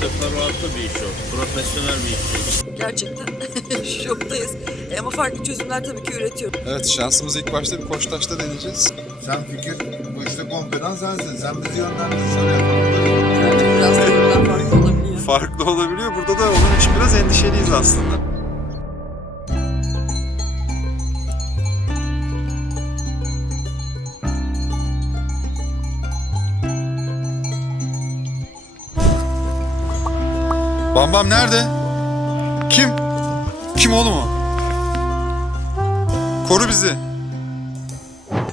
Çok teferruatlı bir iş o. Profesyonel bir iş. Gerçekten şoktayız. E, Ama farklı çözümler tabii ki üretiyoruz. Evet şansımızı ilk başta bir Koçtaş'ta deneyeceğiz. Sen fikir, bu işte kompedan sensin. Sen bizi yönlendir, söyle yapalım. Biraz teoriden farklı olabiliyor. Farklı olabiliyor. Burada da onun için biraz endişeliyiz aslında. Bam Bam nerede? Kim? Kim oğlum o? Koru bizi.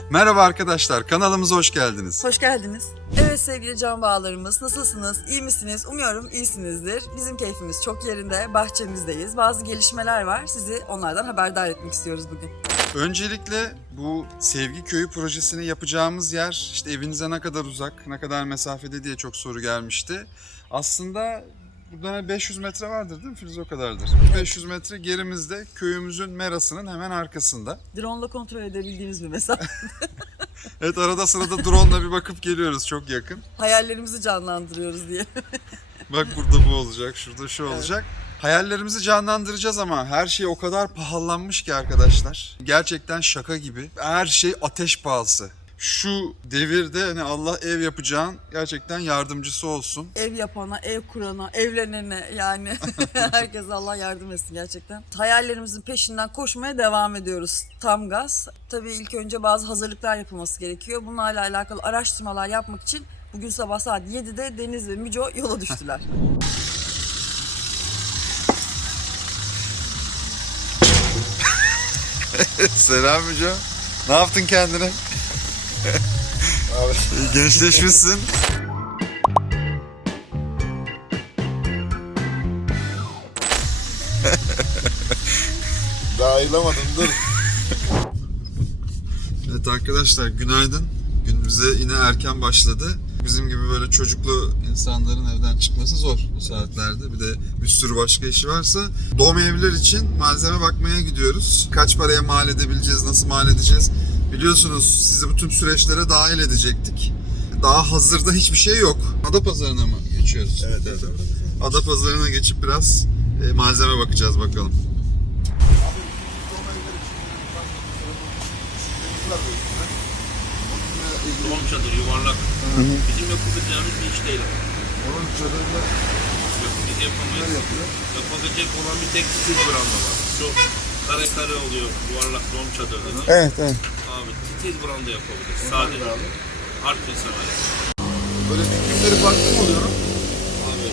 Merhaba arkadaşlar, kanalımıza hoş geldiniz. Hoş geldiniz. Evet sevgili can bağlarımız nasılsınız? İyi misiniz? Umuyorum iyisinizdir. Bizim keyfimiz çok yerinde. Bahçemizdeyiz. Bazı gelişmeler var. Sizi onlardan haberdar etmek istiyoruz bugün. Öncelikle bu Sevgi Köyü projesini yapacağımız yer işte evinize ne kadar uzak, ne kadar mesafede diye çok soru gelmişti. Aslında buradan 500 metre vardır değil mi Filiz o kadardır. 500 metre gerimizde köyümüzün merasının hemen arkasında. Drone ile kontrol edebildiğimiz bir mesafe. Evet arada sırada drone'la bir bakıp geliyoruz çok yakın. Hayallerimizi canlandırıyoruz diye. Bak burada bu olacak, şurada şu olacak. Hayallerimizi canlandıracağız ama her şey o kadar pahalanmış ki arkadaşlar. Gerçekten şaka gibi. Her şey ateş pahası. Şu devirde hani Allah ev yapacağın gerçekten yardımcısı olsun. ev yapana, ev kurana, evlenene yani herkese Allah yardım etsin gerçekten. Hayallerimizin peşinden koşmaya devam ediyoruz tam gaz. Tabii ilk önce bazı hazırlıklar yapılması gerekiyor. Bunlarla alakalı araştırmalar yapmak için bugün sabah saat 7'de Deniz ve Müco yola düştüler. Selam Müco. Ne yaptın kendine? Gençleşmişsin. Daha ayılamadım, dur. Evet arkadaşlar günaydın. Günümüze yine erken başladı. Bizim gibi böyle çocuklu insanların evden çıkması zor bu saatlerde. Bir de bir sürü başka işi varsa. Dom evler için malzeme bakmaya gidiyoruz. Kaç paraya mal edebileceğiz, nasıl mal edeceğiz? Biliyorsunuz sizi bu tüm süreçlere dahil edecektik. Daha hazırda hiçbir şey yok. Adapazarı'na mı geçiyoruz? Evet, evet. Adapazarı'na geçip biraz e, malzeme bakacağız bakalım. Doğum çadır yuvarlak. Bizim yapabileceğimiz bir iş değil. Onun çadırında Yok, biz yapamayız. Yapabilecek olan bir tek titiz branda var. Şu kare kare oluyor yuvarlak doğum çadırları. Evet, evet. Abi titiz branda yapabiliriz. Sadece. abi. Harfin sever. böyle dikimleri farklı mı oluyor? Abi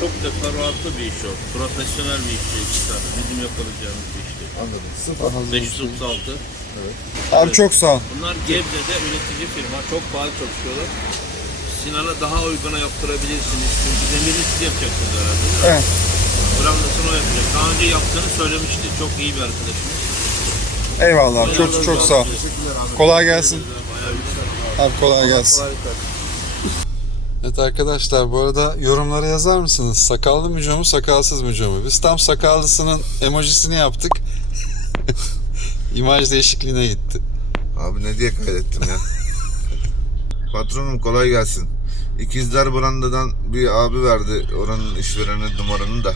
çok teferruatlı bir iş o. Profesyonel bir iş değil. Tabii. Bizim yapabileceğimiz bir iş değil. Anladım. Sıfır hazır. 536. Abi çok sağ ol. Bunlar Gebze'de üretici firma. Çok pahalı çalışıyorlar. Sinan'a daha uyguna yaptırabilirsiniz. Çünkü demirini siz yapacaksınız herhalde? Evet. Brandasını o yapacak. Daha önce yaptığını söylemişti. Çok iyi bir arkadaşımız. Eyvallah abi. Çok çok sağ ol. Kolay gelsin. Abi kolay gelsin. Evet arkadaşlar bu arada yorumlara yazar mısınız? Sakallı müco mu sakalsız müco mu? Biz tam sakallısının emojisini yaptık. İmaj değişikliğine gitti. Abi ne diye kaydettim ya? Patronum kolay gelsin. İkizler Branda'dan bir abi verdi oranın işvereni numaranı da.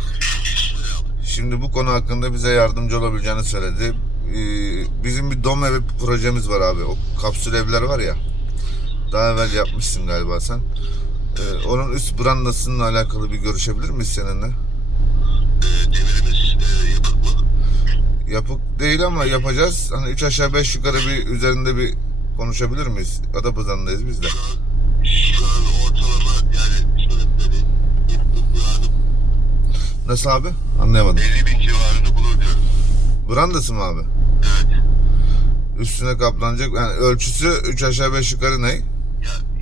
Şimdi bu konu hakkında bize yardımcı olabileceğini söyledi. Ee, bizim bir dom evi projemiz var abi. O kapsül evler var ya. Daha evvel yapmışsın galiba sen. Ee, onun üst brandasının alakalı bir görüşebilir miyiz seninle? Yapık değil ama yapacağız. Hani 3 aşağı 5 yukarı bir üzerinde bir konuşabilir miyiz? Adapazarı'ndayız biz de. Şu an ortalama yani şöyle söyleyeyim. civarını, Nasıl abi? Anlayamadım. 50 bin civarını bulur diyoruz. Brandası mı abi? Üstüne kaplanacak. Yani ölçüsü 3 aşağı 5 yukarı ne? Ya,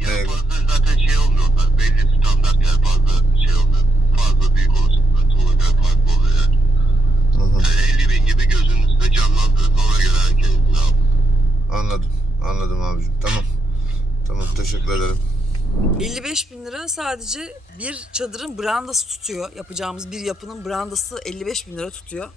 yani fazla zaten şey olmuyor. Belli standart yani fazla şey olmuyor. Fazla büyük zaten ona göre farklı oluyor yani. Hı hı. yani 50 bin gibi gözünün üstünde canlandırıp ona göre hareketini al. Anladım. Anladım abicim. Tamam. Tamam teşekkür ederim. 55 bin lira sadece bir çadırın brandası tutuyor. Yapacağımız bir yapının brandası 55 bin lira tutuyor.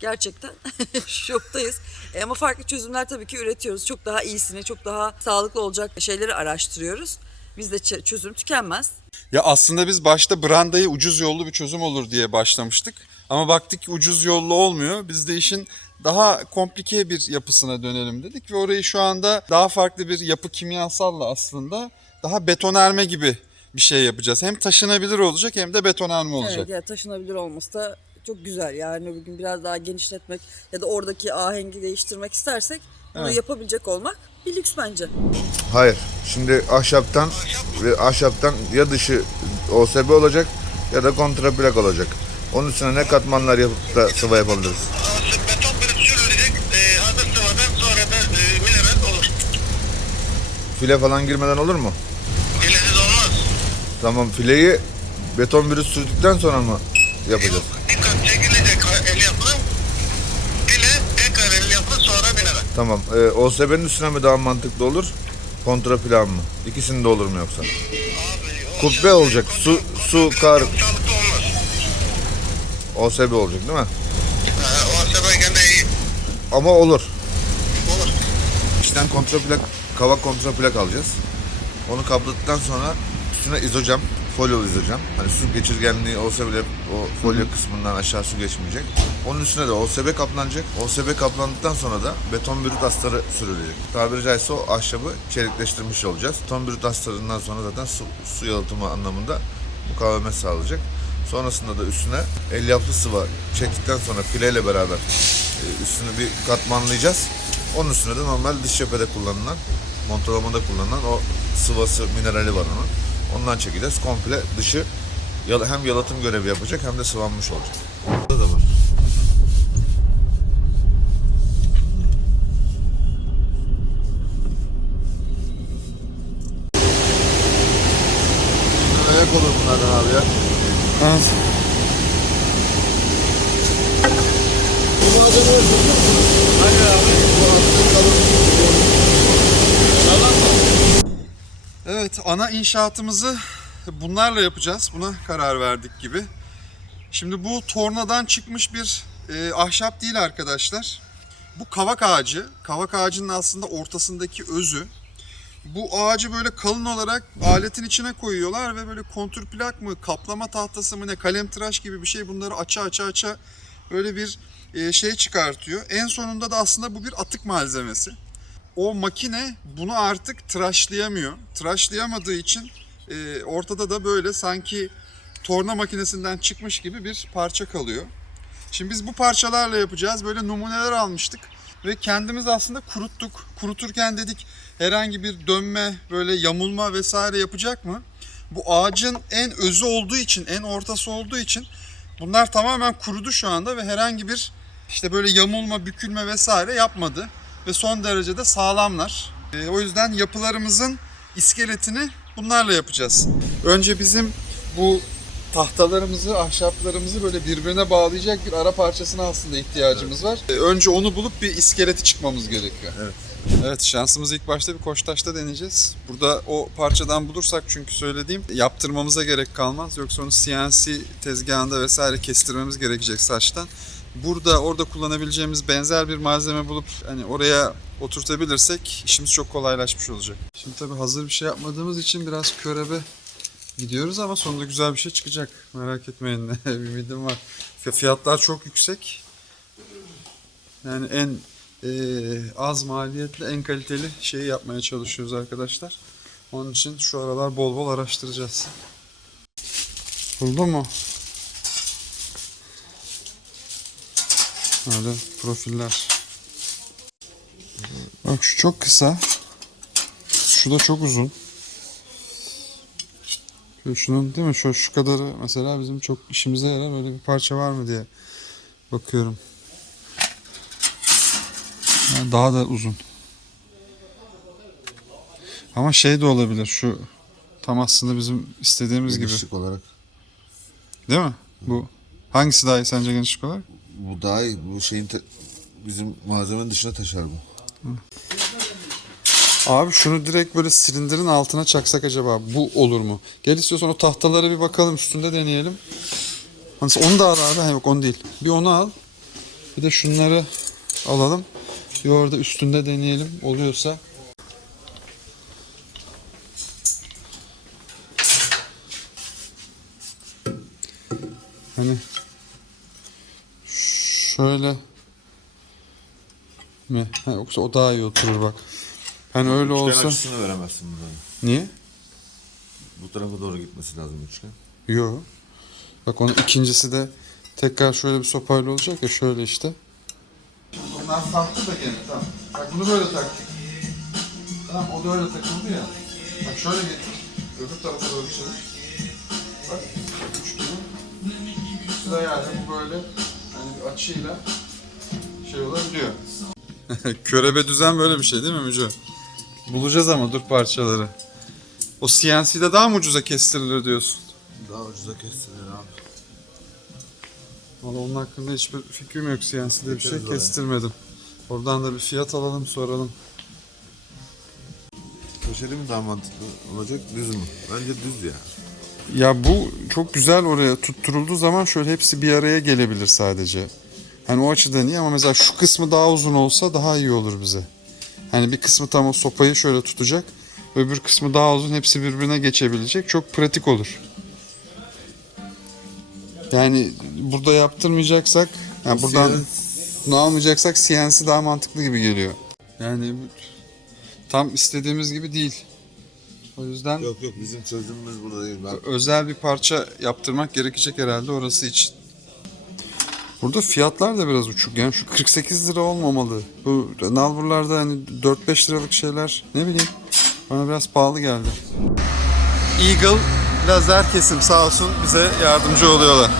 Gerçekten şoktayız. E, Ama farklı çözümler tabii ki üretiyoruz. Çok daha iyisini, çok daha sağlıklı olacak şeyleri araştırıyoruz. bizde çözüm tükenmez. Ya aslında biz başta brandayı ucuz yollu bir çözüm olur diye başlamıştık. Ama baktık ki ucuz yollu olmuyor. Biz de işin daha komplike bir yapısına dönelim dedik ve orayı şu anda daha farklı bir yapı kimyasalla aslında daha betonarme gibi bir şey yapacağız. Hem taşınabilir olacak hem de betonarme olacak. Evet, ya taşınabilir olması da çok güzel. Yani öbür gün biraz daha genişletmek ya da oradaki ahengi değiştirmek istersek bunu Evet. yapabilecek olmak bir lüks bence. Hayır. Şimdi ahşaptan ve ahşaptan ya dışı OSB olacak ya da kontraplak olacak. Onun üstüne ne katmanlar yapıp da sıva yapabiliriz? Beton bir sürülecek. Hazır sıvadan sonra da mineral olur. File falan girmeden olur mu? Filesiz olmaz. Tamam fileyi beton bürüt sürdükten sonra mı yapacağız? Dikkat çekilecek el yapı. File tekrar el yapı sonra mineral. Tamam. Ee, OSB'nin üstüne mi daha mantıklı olur? Kontraplan mı? İkisinde olur mu yoksa? Abi, Kubbe olacak. Su, su, kar, Çok sağlıklı olmaz. OSB olacak değil mi? Ha, o sefer gene iyi. Ama olur. Olur. İçten kontraplak, kavak kontraplak alacağız. Onu kapladıktan sonra üstüne izocam, folyolu izocam. Hani su geçirgenliği olsa bile o folyo kısmından aşağı su geçmeyecek. Onun üstüne de OSB kaplanacak. OSB kaplandıktan sonra da beton brüt astarı sürülecek. Tabiri caizse o ahşabı çelikleştirmiş olacağız. Beton brüt astarından sonra zaten su, su yalıtımı anlamında mukavemet sağlayacak. Sonrasında da üstüne elyaflı sıva çektikten sonra fileyle beraber e, üstünü bir katmanlayacağız. Onun üstüne de normal dış cephede kullanılan, montalamada kullanılan o sıvası, minerali var onun. Ondan çekeceğiz. Komple dışı hem yalıtım görevi yapacak hem de sıvanmış olacak. Burada da var. Ayak olur bunlardan abi ya. Evet, ana inşaatımızı bunlarla yapacağız. Buna karar verdik gibi. Şimdi bu tornadan çıkmış bir e, ahşap değil arkadaşlar. Bu kavak ağacı. Kavak ağacının aslında ortasındaki özü. Bu ağacı böyle kalın olarak aletin içine koyuyorlar ve böyle kontür plak mı, kaplama tahtası mı ne, kalem tıraş gibi bir şey bunları aça aça aça böyle bir e, şey çıkartıyor. En sonunda da aslında bu bir atık malzemesi o makine bunu artık tıraşlayamıyor. Tıraşlayamadığı için e, ortada da böyle sanki torna makinesinden çıkmış gibi bir parça kalıyor. Şimdi biz bu parçalarla yapacağız. Böyle numuneler almıştık ve kendimiz aslında kuruttuk. Kuruturken dedik herhangi bir dönme, böyle yamulma vesaire yapacak mı? Bu ağacın en özü olduğu için, en ortası olduğu için bunlar tamamen kurudu şu anda ve herhangi bir işte böyle yamulma, bükülme vesaire yapmadı ve son derece de sağlamlar. E, o yüzden yapılarımızın iskeletini bunlarla yapacağız. Önce bizim bu tahtalarımızı, ahşaplarımızı böyle birbirine bağlayacak bir ara parçasına aslında ihtiyacımız var. E, Önce onu bulup bir iskeleti çıkmamız gerekiyor. Evet. Evet şansımızı ilk başta bir Koçtaş'ta deneyeceğiz. Burada o parçadan bulursak çünkü söylediğim yaptırmamıza gerek kalmaz. Yoksa onu CNC tezgahında vesaire kestirmemiz gerekecek saçtan. Burada orada kullanabileceğimiz benzer bir malzeme bulup hani oraya oturtabilirsek işimiz çok kolaylaşmış olacak. Şimdi tabii hazır bir şey yapmadığımız için biraz körebe gidiyoruz ama sonunda güzel bir şey çıkacak. Merak etmeyin ümidim var. Fiyatlar çok yüksek. Yani en eee, az maliyetli en kaliteli şeyi yapmaya çalışıyoruz arkadaşlar. Onun için şu aralar bol bol araştıracağız. Buldu mu? Öyle profiller. Bak şu çok kısa. Şu da çok uzun. Şöyle Şunun değil mi? Şu, şu kadarı mesela bizim çok işimize yarar. Böyle bir parça var mı diye bakıyorum. Yani daha da uzun. Ama şey de olabilir şu tam aslında bizim istediğimiz gibi. Genişlik olarak. Değil mi? Bu hangisi daha iyi sence genişlik olarak? Bu daha iyi. Bu şeyin ta- bizim malzemenin dışına taşar bu. Hı. Abi şunu direkt böyle silindirin altına çaksak acaba bu olur mu? Gel istiyorsan o tahtalara bir bakalım üstünde deneyelim. Mesela onu da al abi. Hayır yok onu değil. Bir onu al. Bir de şunları alalım. Bir orada üstünde deneyelim. Oluyorsa. Hani şöyle mi? Ha, yoksa o daha iyi oturur bak. Hani öyle Üçgen olsa. açısını veremezsin buradan. Niye? Bu tarafa doğru gitmesi lazım üçgen. Yo. Bak onun ikincisi de tekrar şöyle bir sopayla olacak ya şöyle işte. Bunlar farklı da gene tamam. Bak bunu böyle taktık. Tamam o da öyle takıldı ya. Bak şöyle getir. Öbür tarafa doğru çalış. Bak üçgeni. Sıra yani bu böyle açıyla şey olabiliyor. Körebe düzen böyle bir şey değil mi Mücü? Bulacağız ama dur parçaları. O CNC'de daha mı ucuza kestirilir diyorsun? Daha ucuza kestirir abi. Valla onun hakkında hiçbir fikrim yok. CNC'de bir şey oraya. kestirmedim. Oradan da bir fiyat alalım soralım. Köşeli mi daha mantıklı olacak düz mü? Bence düz ya. Ya bu çok güzel oraya tutturulduğu zaman şöyle hepsi bir araya gelebilir sadece. Hani o açıdan iyi ama mesela şu kısmı daha uzun olsa daha iyi olur bize. Hani bir kısmı tam o sopayı şöyle tutacak. Öbür kısmı daha uzun hepsi birbirine geçebilecek. Çok pratik olur. Yani burada yaptırmayacaksak, yani buradan bunu almayacaksak CNC daha mantıklı gibi geliyor. Yani tam istediğimiz gibi değil. O yüzden Yok yok bizim çözümümüz burada değil. Ben özel bir parça yaptırmak gerekecek herhalde orası için. Burada fiyatlar da biraz uçuk. Yani şu 48 lira olmamalı. Bu nalburlarda hani 4-5 liralık şeyler ne bileyim bana biraz pahalı geldi. Eagle lazer kesim sağ olsun bize yardımcı oluyorlar.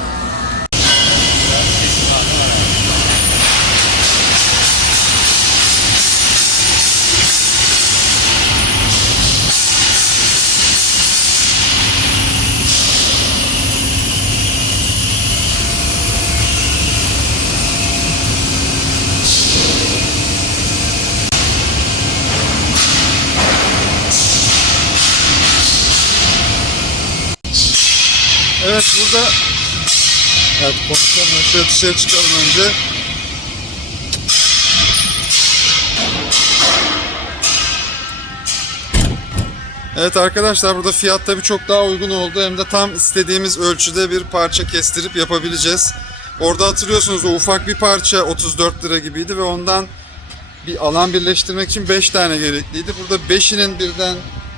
Konuşalım. Şöyle dışarı çıkalım önce. Evet arkadaşlar burada fiyat tabii çok daha uygun oldu. Hem de tam istediğimiz ölçüde bir parça kestirip yapabileceğiz. Orada hatırlıyorsunuz o ufak bir parça 34 lira gibiydi ve ondan bir alan birleştirmek için 5 tane gerekliydi. Burada 5'inin birden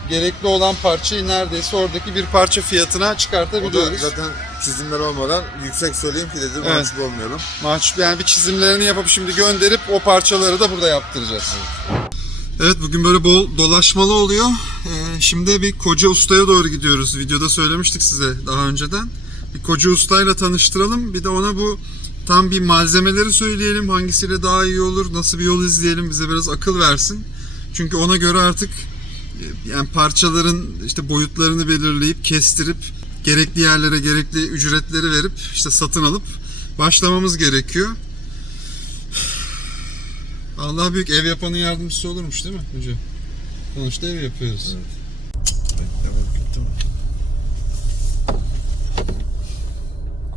gerekli olan parçayı neredeyse oradaki bir parça fiyatına o da çıkartabiliyoruz. zaten çizimler olmadan yüksek söyleyeyim ki dedim Evet. mahcup olmayalım. Mahcup yani bir çizimlerini yapıp şimdi gönderip o parçaları da burada yaptıracağız. Evet bugün böyle bol dolaşmalı oluyor. Ee, şimdi bir koca ustaya doğru gidiyoruz. Videoda söylemiştik size daha önceden. Bir koca ustayla tanıştıralım. Bir de ona bu tam bir malzemeleri söyleyelim. Hangisiyle daha iyi olur, nasıl bir yol izleyelim bize biraz akıl versin. Çünkü ona göre artık yani parçaların işte boyutlarını belirleyip kestirip gerekli yerlere gerekli ücretleri verip işte satın alıp başlamamız gerekiyor. Allah büyük ev yapanın yardımcısı olurmuş değil mi hocam? Sonuçta ev yapıyoruz. Evet?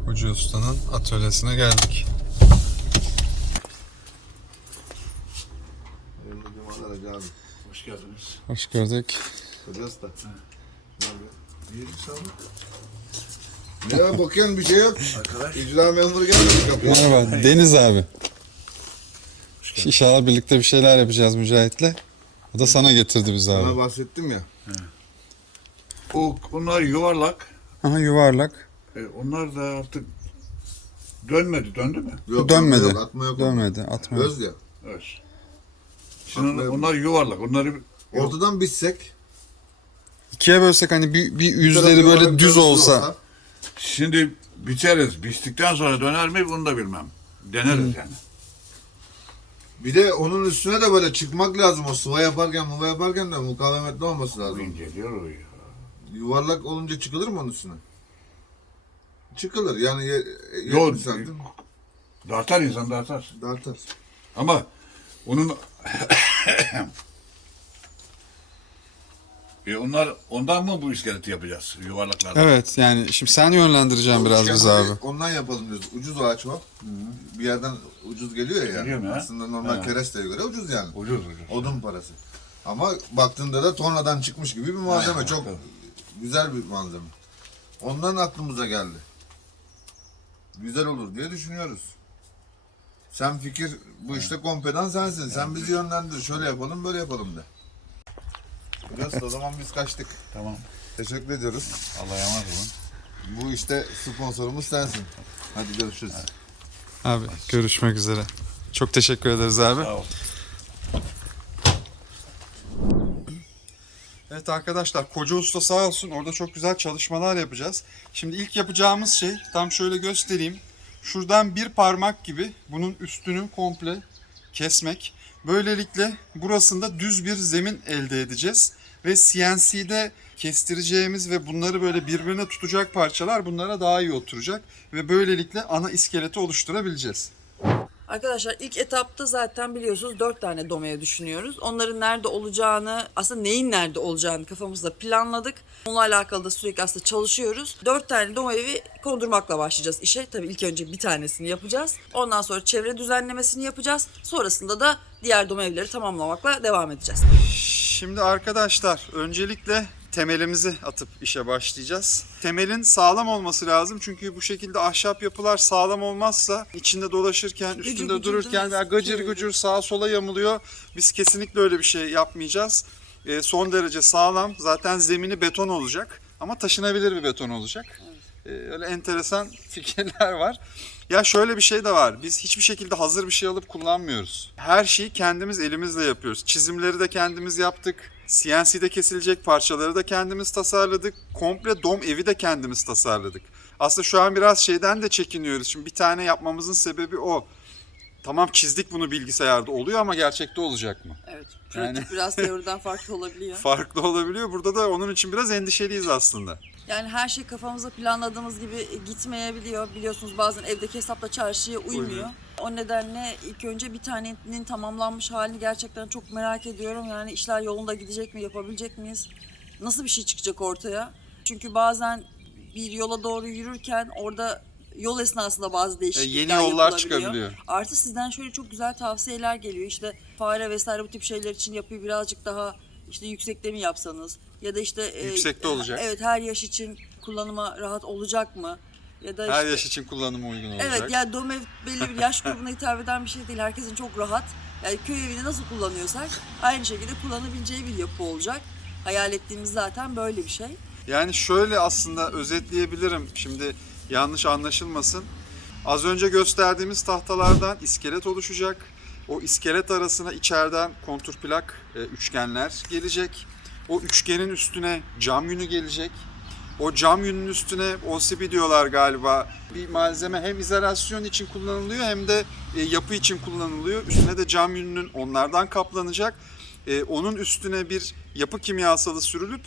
Koca Usta'nın atölyesine geldik. Hayırlı cumalar Hacı abi. Hoş geldiniz. Hoş gördük. Hoca usta. Ne var bakıyorsun bir şey yok. Arkadaş. İcra memuru geldi kapıya. Merhaba Deniz abi. İnşallah birlikte bir şeyler yapacağız Mücahit'le. O da sana getirdi bizi Sana abi. bahsettim ya. O onlar yuvarlak. Aha yuvarlak. E, onlar da artık dönmedi, döndü mü? Yok, Dönmedi. Yok, atma yok. Dönmedi, atma. yok. Öz ya. Evet. Şimdi onlar yuvarlak. Onları Ortadan bitsek. İkiye bölsek hani bir, bir yüzleri böyle düz tarafı olsa. şimdi biçeriz. Biçtikten sonra döner mi bunu da bilmem. Deneriz yani. Bir de onun üstüne de böyle çıkmak lazım o sıva yaparken muva yaparken de mukavemetli olması lazım. inceliyor o ya. Yuvarlak olunca çıkılır mı onun üstüne? Çıkılır yani ye, Yok. 70 santim Dartar insan dartar. dartar. Ama onun e onlar ondan mı bu iskeleti yapacağız yuvarlaklardan? Evet yani şimdi sen yönlendireceksin biraz bizi abi. Ondan yapalım diyoruz. Ucuz ağaç o. Bir yerden ucuz geliyor ya. Geliyor mu? Aslında normal Ha. keresteye göre ucuz yani. Ucuz ucuz. Odun parası. Ama baktığında da tornadan çıkmış gibi bir malzeme. Aynen, Çok tabii. güzel bir malzeme. Ondan aklımıza geldi. güzel olur diye düşünüyoruz. Sen fikir bu işte kompedan sensin. Sen bizi yönlendir. Şöyle yapalım, böyle yapalım de. Biraz o zaman biz kaçtık. Tamam. Teşekkür ediyoruz. Allah'a emanet olun. Bu işte sponsorumuz sensin. Hadi görüşürüz. Abi görüşmek üzere. Çok teşekkür ederiz abi. Sağ ol. Evet arkadaşlar Koca Usta sağ olsun orada çok güzel çalışmalar yapacağız. Şimdi ilk yapacağımız şey tam şöyle göstereyim. Şuradan bir parmak gibi bunun üstünü komple kesmek. Böylelikle burasında düz bir zemin elde edeceğiz. Ve CNC'de kestireceğimiz ve bunları böyle birbirine tutacak parçalar bunlara daha iyi oturacak. Ve böylelikle ana iskeleti oluşturabileceğiz. Arkadaşlar ilk etapta zaten biliyorsunuz dört tane domaya düşünüyoruz. Onların nerede olacağını, aslında neyin nerede olacağını kafamızda planladık. Onunla alakalı da sürekli aslında çalışıyoruz. Dört tane doma evi kondurmakla başlayacağız işe. Tabii ilk önce bir tanesini yapacağız. Ondan sonra çevre düzenlemesini yapacağız. Sonrasında da diğer doma evleri tamamlamakla devam edeceğiz. Şimdi arkadaşlar öncelikle temelimizi atıp işe başlayacağız. Temelin sağlam olması lazım çünkü bu şekilde ahşap yapılar sağlam olmazsa içinde dolaşırken, üstünde gıcır dururken veya gıcır sıkıyor. gıcır sağa sola yamuluyor. Biz kesinlikle öyle bir şey yapmayacağız. Ee, son derece sağlam. Zaten zemini beton olacak ama taşınabilir bir beton olacak. Ee, öyle enteresan fikirler var. Ya şöyle bir şey de var. Biz hiçbir şekilde hazır bir şey alıp kullanmıyoruz. Her şeyi kendimiz elimizle yapıyoruz. Çizimleri de kendimiz yaptık. CNC'de kesilecek parçaları da kendimiz tasarladık. Komple dom evi de kendimiz tasarladık. Aslında şu an biraz şeyden de çekiniyoruz. Şimdi bir tane yapmamızın sebebi o. Tamam çizdik bunu bilgisayarda oluyor ama gerçekte olacak mı? Evet. Yani- biraz teoriden farklı olabiliyor. Farklı olabiliyor. Burada da onun için biraz endişeliyiz aslında. Yani her şey kafamızda planladığımız gibi gitmeyebiliyor. Biliyorsunuz bazen evdeki hesapla çarşıya uymuyor. Uymuyor. O nedenle ilk önce bir tanenin tamamlanmış halini gerçekten çok merak ediyorum. Yani işler yolunda gidecek mi, yapabilecek miyiz? Nasıl bir şey çıkacak ortaya? Çünkü bazen bir yola doğru yürürken orada yol esnasında bazı değişiklikler E, yeni yollar çıkabiliyor. Artı sizden şöyle çok güzel tavsiyeler geliyor. İşte fare vesaire bu tip şeyler için yapıyı birazcık daha işte yüksekte mi yapsanız ya da işte e, Yüksekte olacak. Evet her yaş için kullanıma rahat olacak mı? Ya da Her işte, yaş için kullanıma uygun olacak. Evet yani domev belli bir yaş grubuna hitap eden bir şey değil. Herkesin çok rahat. Yani köy evini nasıl kullanıyorsak aynı şekilde kullanabileceği bir yapı olacak. Hayal ettiğimiz zaten böyle bir şey. Yani şöyle aslında özetleyebilirim. Şimdi yanlış anlaşılmasın. Az önce gösterdiğimiz tahtalardan iskelet oluşacak. O iskelet arasına içeriden kontur plak e, üçgenler gelecek. O üçgenin üstüne cam yünü gelecek. O cam yünün üstüne OCP diyorlar galiba. Bir malzeme hem izolasyon için kullanılıyor hem de e, yapı için kullanılıyor. Üstüne de cam yününün onlardan kaplanacak. E, onun üstüne bir yapı kimyasalı sürülüp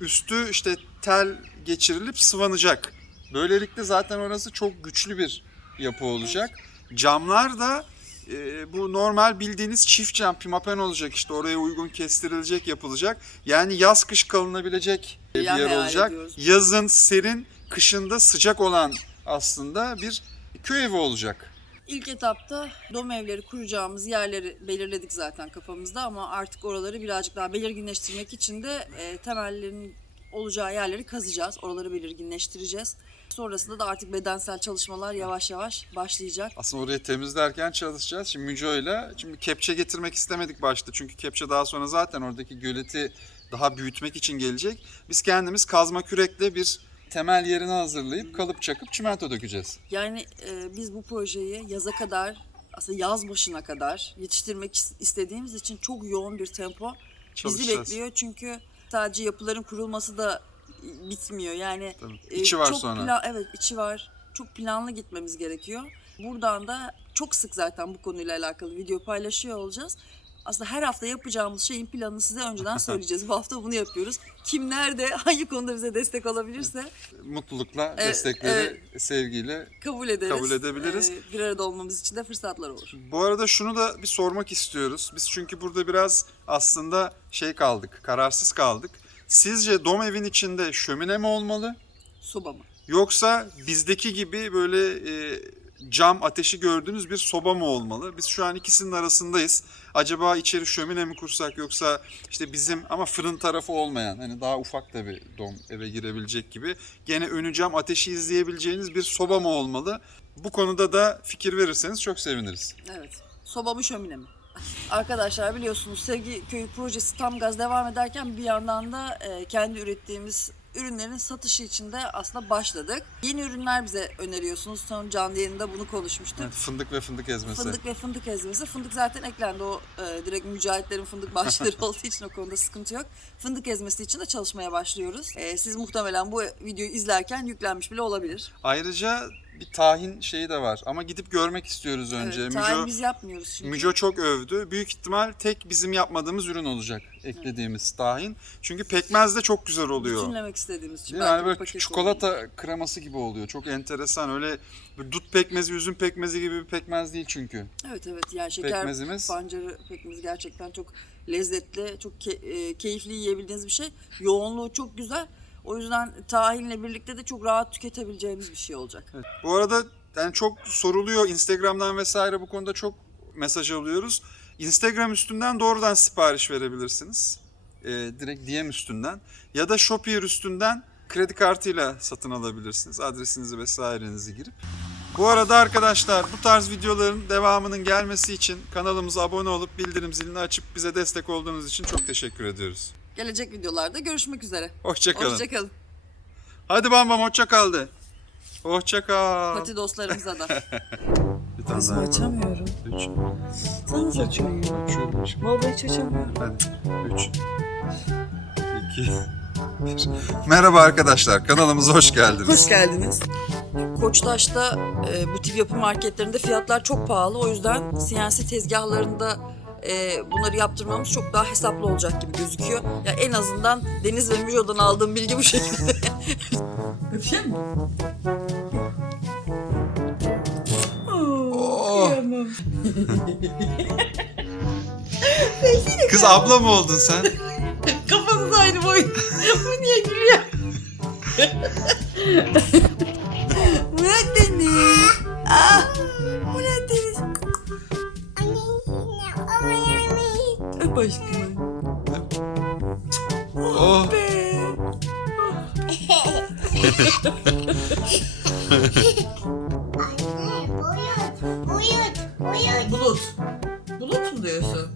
üstü işte tel geçirilip sıvanacak. Böylelikle zaten orası çok güçlü bir yapı olacak. Camlar da e, bu normal bildiğiniz çift cam pimapen olacak işte oraya uygun kestirilecek yapılacak. Yani yaz kış kalınabilecek bir yer hayal olacak. Yazın serin, kışında sıcak olan aslında bir köy evi olacak. İlk etapta dom evleri kuracağımız yerleri belirledik zaten kafamızda ama artık oraları birazcık daha belirginleştirmek için de e, temellerin olacağı yerleri kazacağız. Oraları belirginleştireceğiz. Sonrasında da artık bedensel çalışmalar yavaş yavaş başlayacak. Aslında orayı temizlerken çalışacağız. Şimdi Müco'yla, şimdi kepçe getirmek istemedik başta. Çünkü kepçe daha sonra zaten oradaki göleti daha büyütmek için gelecek. Biz kendimiz kazma kürekle bir temel yerini hazırlayıp kalıp çakıp çimento dökeceğiz. Yani e, biz bu projeyi yaza kadar aslında yaz başına kadar yetiştirmek is- istediğimiz için çok yoğun bir tempo bizi Çalışacağız. bekliyor. Çünkü sadece yapıların kurulması da bitmiyor. Yani Tabii. e, İçi var çok sonra. plan- evet içi var. Çok planlı gitmemiz gerekiyor. Buradan da çok sık zaten bu konuyla alakalı video paylaşıyor olacağız. Aslında her hafta yapacağımız şeyin planını size önceden söyleyeceğiz. Bu hafta bunu yapıyoruz. Kim nerede, hangi konuda bize destek olabilirse Mutlulukla, Evet, destekleri, sevgiyle. kabul ederiz. Kabul edebiliriz. Ee, bir arada olmamız için de fırsatlar olur. Bu arada şunu da bir sormak istiyoruz. Biz çünkü burada biraz aslında şey kaldık, kararsız kaldık. Sizce dom evin içinde şömine mi olmalı? Soba mı? Yoksa bizdeki gibi böyle e, cam ateşi gördüğünüz bir soba mı olmalı? Biz şu an ikisinin arasındayız. Acaba içeri şömine mi kursak yoksa işte bizim ama fırın tarafı olmayan hani daha ufak da bir dom eve girebilecek gibi gene önü cam ateşi izleyebileceğiniz bir soba mı olmalı? Bu konuda da fikir verirseniz çok seviniriz. Evet. Soba mı şömine mi? Arkadaşlar biliyorsunuz Sevgi Köyü projesi tam gaz devam ederken bir yandan da e, kendi ürettiğimiz ürünlerin satışı için de aslında başladık. Yeni ürünler bize öneriyorsunuz. Son canlı yayında bunu konuşmuştuk. Evet, fındık ve fındık ezmesi. Fındık ve fındık ezmesi. Fındık zaten eklendi. O e, direkt mücahitlerin fındık bahçeleri olduğu için o konuda sıkıntı yok. Fındık ezmesi için de çalışmaya başlıyoruz. E, siz muhtemelen bu videoyu izlerken yüklenmiş bile olabilir. Ayrıca bir tahin şeyi de var ama gidip görmek istiyoruz önce. Evet, Müco, tayin biz yapmıyoruz çünkü. Müco çok övdü. Büyük ihtimal tek bizim yapmadığımız ürün olacak eklediğimiz tahin. Çünkü pekmez de çok güzel oluyor. Bütünlemek istediğimiz için. Yani böyle çikolata kreması gibi oluyor. Çok enteresan. Öyle dut pekmezi, üzüm pekmezi gibi bir pekmez değil çünkü. Evet evet yani şeker Pekmezimiz. pancarı pekmezi gerçekten çok lezzetli, çok e, keyifli yiyebildiğiniz bir şey. Yoğunluğu çok güzel. O yüzden tahinle birlikte de çok rahat tüketebileceğimiz bir şey olacak. Bu arada yani çok soruluyor Instagram'dan vesaire bu konuda çok mesaj alıyoruz. Instagram üstünden doğrudan sipariş verebilirsiniz. Ee, direkt DM üstünden. Ya da Shopier üstünden kredi kartıyla satın alabilirsiniz. Adresinizi vesairenizi girip. Bu arada arkadaşlar bu tarz videoların devamının gelmesi için kanalımıza abone olup bildirim zilini açıp bize destek olduğunuz için çok teşekkür ediyoruz. Gelecek videolarda görüşmek üzere. Hoşçakalın. Hoşçakalın. Hadi bam bam hoşça kaldı. Hoşça kal. Pati dostlarımıza da. Bir tane Kızımı daha. açamıyorum. Üç. Sen nasıl açıyorsun? Açıyorum aşkım. Vallahi hiç açamıyorum. Hadi. 3 2 Merhaba arkadaşlar. Kanalımıza hoş geldiniz. Hoş geldiniz. Koçtaş'ta e, bu tip yapı marketlerinde fiyatlar çok pahalı. O yüzden CNC tezgahlarında e, bunları yaptırmamız çok daha hesaplı olacak gibi gözüküyor. Ya en azından Deniz ve Müjo'dan aldığım bilgi bu şekilde. Öpeyim mi? Oh. Kız abla mı oldun sen? Kafanız aynı boy. bu niye gülüyor? Aşkım. Oh. Be. Bulut. Bulut mu diyorsun?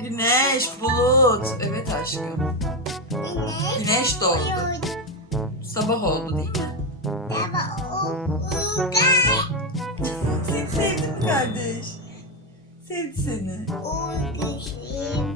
Güneş, bulut. Evet aşkım. Güneş doğdu. Sabah oldu değil mi? Sevdi mi kardeş? Sevdi seni.